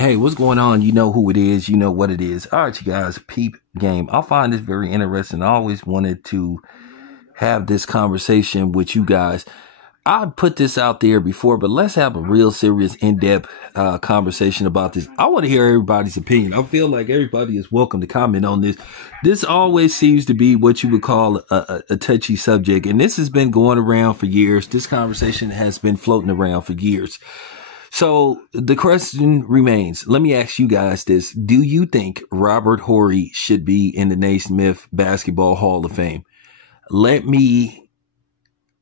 Hey, what's going on? You know who it is. You know what it is. All right, you guys, peep game. I find this very interesting. I always wanted to have this conversation with you guys. I put this out there before, but let's have a real serious, in-depth conversation about this. I want to hear everybody's opinion. I feel like everybody is welcome to comment on this. This always seems to be what you would call a touchy subject, and this has been going around for years. This conversation has been floating around for years. So the question remains, let me ask you guys this. Do you think Robert Horry should be in the Naismith Basketball Hall of Fame? Let me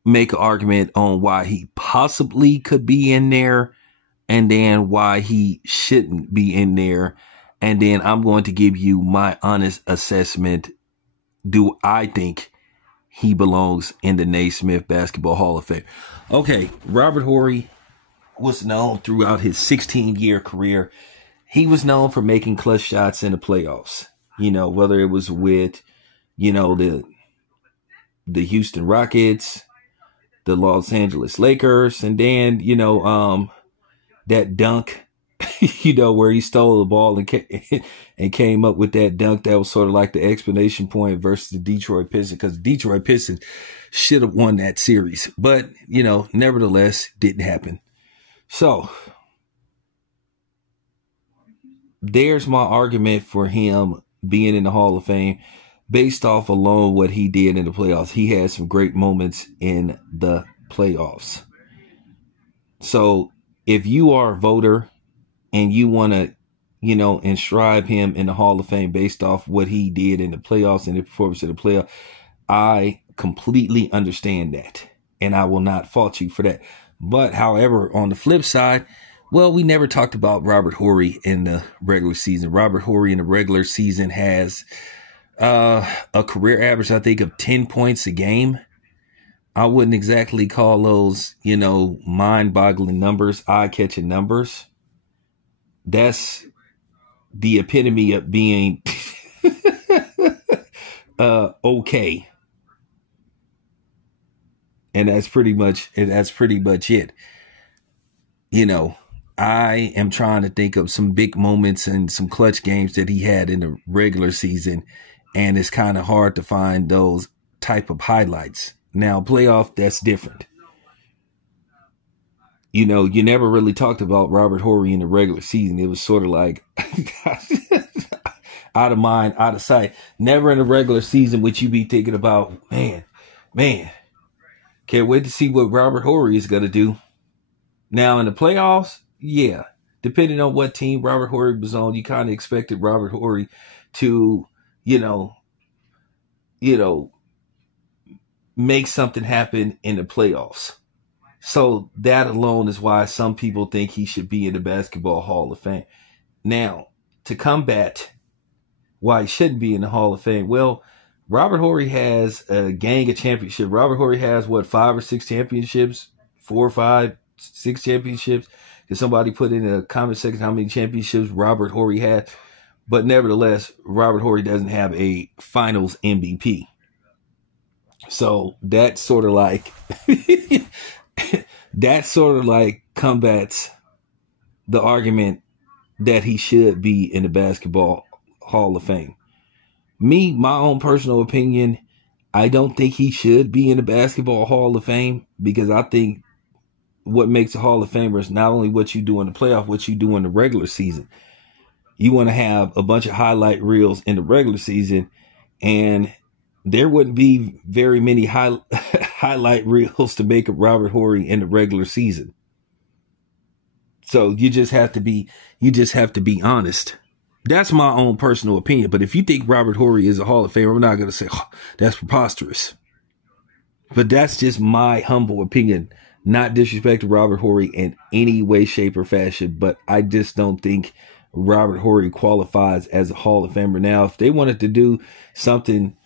make an argument on why he possibly could be in there and then why he shouldn't be in there. And then I'm going to give you my honest assessment. Do I think he belongs in the Naismith Basketball Hall of Fame? Okay, Robert Horry was known throughout his 16-year career. He was known for making clutch shots in the playoffs. You know, whether it was with, the Houston Rockets, the Los Angeles Lakers, and then, that dunk, where he stole the ball and came up with that dunk that was sort of like the explanation point versus the Detroit Pistons, because Detroit Pistons should have won that series. But, nevertheless, didn't happen. So there's my argument for him being in the Hall of Fame based off alone what he did in the playoffs. He had some great moments in the playoffs. So if you are a voter and you want to, inscribe him in the Hall of Fame based off what he did in the playoffs and the performance of the playoff, I completely understand that. And I will not fault you for that. But, however, on the flip side, well, we never talked about Robert Horry in the regular season. Robert Horry in the regular season has a career average, I think, of 10 points a game. I wouldn't exactly call those, mind-boggling numbers, eye-catching numbers. That's the epitome of being okay. And that's pretty much it. I am trying to think of some big moments and some clutch games that he had in the regular season. And it's kind of hard to find those type of highlights. Now, playoff, that's different. You never really talked about Robert Horry in the regular season. It was sort of like out of mind, out of sight. Never in the regular season would you be thinking about, man. Can't wait to see what Robert Horry is going to do. Now, in the playoffs, yeah, depending on what team Robert Horry was on, you kind of expected Robert Horry to, make something happen in the playoffs. So that alone is why some people think he should be in the Basketball Hall of Fame. Now, to combat why he shouldn't be in the Hall of Fame, well, Robert Horry has a gang of championships. Robert Horry has, 5 or 6 championships? 4 or 5, 6 championships? Can somebody put in a comment section how many championships Robert Horry had? But nevertheless, Robert Horry doesn't have a finals MVP. So that's sort of like, combats the argument that he should be in the Basketball Hall of Fame. Me, my own personal opinion, I don't think he should be in the Basketball Hall of Fame, because I think what makes a Hall of Famer is not only what you do in the playoff, what you do in the regular season. You want to have a bunch of highlight reels in the regular season, and there wouldn't be very many highlight reels to make a Robert Horry in the regular season. So you just have to be honest. That's my own personal opinion. But if you think Robert Horry is a Hall of Famer, I'm not going to say, that's preposterous. But that's just my humble opinion. Not disrespect to Robert Horry in any way, shape, or fashion. But I just don't think Robert Horry qualifies as a Hall of Famer. Now, if they wanted to do something,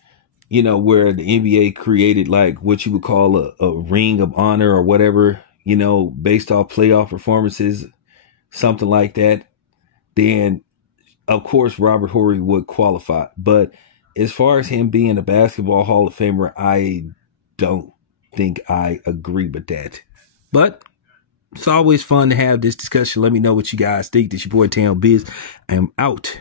where the NBA created like what you would call a ring of honor or whatever, based off playoff performances, something like that, then of course, Robert Horry would qualify. But as far as him being a Basketball Hall of Famer, I don't think I agree with that. But It's always fun to have this discussion. Let me know what you guys think. This your boy Town Biz. I am out.